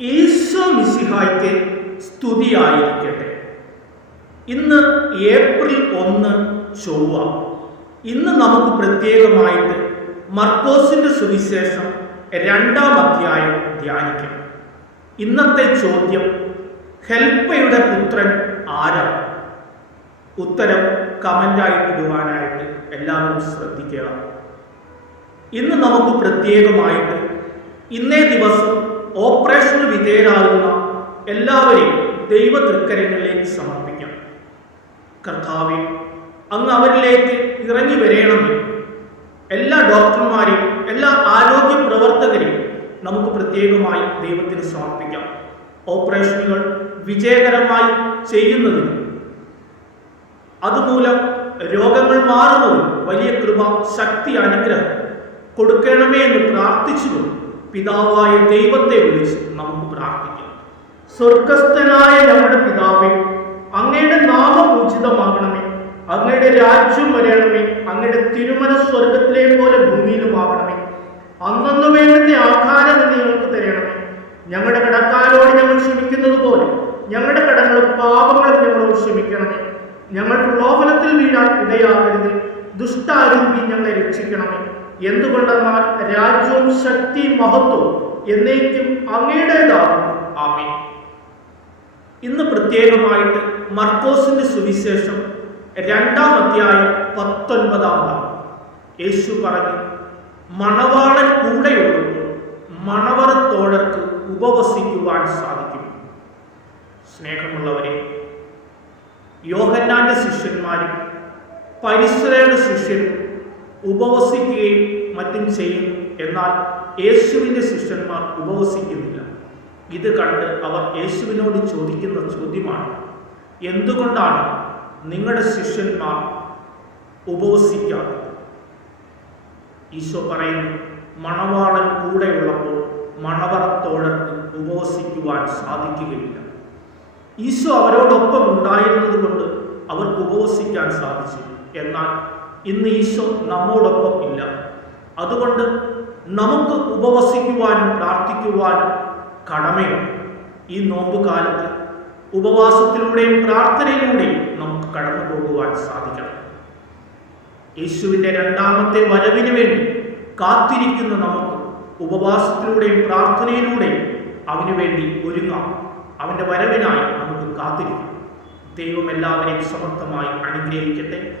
ഈശോ മിശിഹായ്ക്ക് സ്തുതിയായിരിക്കട്ടെ. ഇന്ന് ഏപ്രിൽ ഒന്ന് ചൊവ്വ. ഇന്ന് നമുക്ക് പ്രത്യേകമായിട്ട് മർക്കോസിന്റെ സുവിശേഷം രണ്ടാം അധ്യായം ധ്യാനിക്കാം. ഇന്നത്തെ ചോദ്യം ഹെൽപ്പയുടെ പുത്രൻ ആരാണ്? ഉത്തരം കമന്റായിട്ടിടുവാനായിട്ട് എല്ലാവരും ശ്രദ്ധിക്കുക. ഇന്ന് നമുക്ക് പ്രത്യേകമായിട്ട് ഇന്നേ ദിവസം ഓപ്പറേഷന് വിധേയരാകുന്ന എല്ലാവരെയും ദൈവ തൃക്കരങ്ങളിലേക്ക് സമർപ്പിക്കാം. കർത്താവെ അങ്ങ് അവരിലേക്ക് ഇറങ്ങി വരയണമേ എല്ലാ ഡോക്ടർമാരെയും എല്ലാ ആരോഗ്യ പ്രവർത്തകരെയും നമുക്ക് പ്രത്യേകമായി ദൈവത്തിന് സമർപ്പിക്കാം. ഓപ്പറേഷനുകൾ വിജയകരമായി ചെയ്യുന്നതിന്. അതുമൂലം രോഗങ്ങൾ മാറുന്നതിന് വലിയ കൃപ ശക്തി അനുഗ്രഹം കൊടുക്കണമേ എന്ന് പ്രാർത്ഥിച്ചുകൊണ്ട് പിതാവായ ദൈവത്തെ വിളിച്ച് നമുക്ക് പ്രാർത്ഥിക്കാം. സ്വർഗസ്ഥനായ നമ്മുടെ പിതാവേ അങ്ങയുടെ നാമം ഉചിതമാകണമേ. അങ്ങയുടെ രാജ്യം വരയണമേ അങ്ങയുടെ തിരുമന സ്വർഗത്തിലെ പോലെ ഭൂമിയിലുമാകണമേ. അന്നു വേണ്ടുന്ന ആഹാരം എന്ന് ഞങ്ങൾക്ക് തരണമേ. ഞങ്ങളുടെ കടക്കാരോട് ഞങ്ങൾ ക്ഷമിക്കുന്നത് പോലെ ഞങ്ങളുടെ കടങ്ങളും പാപങ്ങളും ഞങ്ങളോട് ക്ഷമിക്കണമേ. ഞങ്ങൾ പ്രലോഭനത്തിൽ വീഴാൻ ഇടയാകരുത്. ദുഷ്ടാരൂപി ഞങ്ങളെ രക്ഷിക്കണമേ. എന്തുകൊണ്ടെന്നാൽ രാജ്യവും ശക്തി മഹത്വം എന്നേക്കും അങ്ങയുടേതാകുന്നു. ആമേ ഇന്ന് പ്രത്യേകമായിട്ട് മർക്കോസിന്റെ സുവിശേഷം രണ്ടാം അധ്യായം പത്തൊൻപതാം ഭാഗം യേശു പറഞ്ഞു മണവാളൻ കൂടെയുള്ളപ്പോൾ മണവറത്തോഴർക്ക് ഉപവസിക്കുവാൻ സാധിക്കും. സ്നേഹമുള്ളവരെ യോഹന്നാന്റെ ശിഷ്യന്മാരും പരിസരയുടെ ശിഷ്യരും ഉപവസിക്കുകയും മറ്റും ചെയ്യും. എന്നാൽ യേശുവിന്റെ ശിഷ്യന്മാർ ഉപവസിക്കുന്നില്ല. ഇത് കണ്ട് അവർ യേശുവിനോട് ചോദിക്കുന്ന ചോദ്യമാണ് എന്തുകൊണ്ടാണ് നിങ്ങളുടെ ശിഷ്യന്മാർ ഉപവസിക്കാത്തത്? ഈശോ പറയുന്നു മണവാളൻ കൂടെയുള്ളപ്പോൾ മണവറത്തോഴർക്ക് ഉപവസിക്കുവാൻ സാധിക്കുകയില്ല. ഈശോ അവരോടൊപ്പം ഉണ്ടായിരുന്നതുകൊണ്ട് അവർക്ക് ഉപവസിക്കാൻ സാധിച്ചു. എന്നാൽ ഇന്ന് ഈശോ നമ്മോടൊപ്പം ഇല്ല. അതുകൊണ്ട് നമുക്ക് ഉപവസിക്കുവാനും പ്രാർത്ഥിക്കുവാനും കടമയുണ്ട്. ഈ നോമ്പ് കാലത്ത് ഉപവാസത്തിലൂടെയും പ്രാർത്ഥനയിലൂടെയും നമുക്ക് കടന്നു പോകുവാൻ സാധിക്കണം. യേശുവിന്റെ രണ്ടാമത്തെ വരവിന് വേണ്ടി കാത്തിരിക്കുന്ന നമുക്ക് ഉപവാസത്തിലൂടെയും പ്രാർത്ഥനയിലൂടെയും അവന് വേണ്ടി ഒരുങ്ങാം. അവന്റെ വരവിനായി നമുക്ക് കാത്തിരിക്കാം. ദൈവം എല്ലാവരെയും സമർത്ഥമായി അനുഗ്രഹിക്കട്ടെ.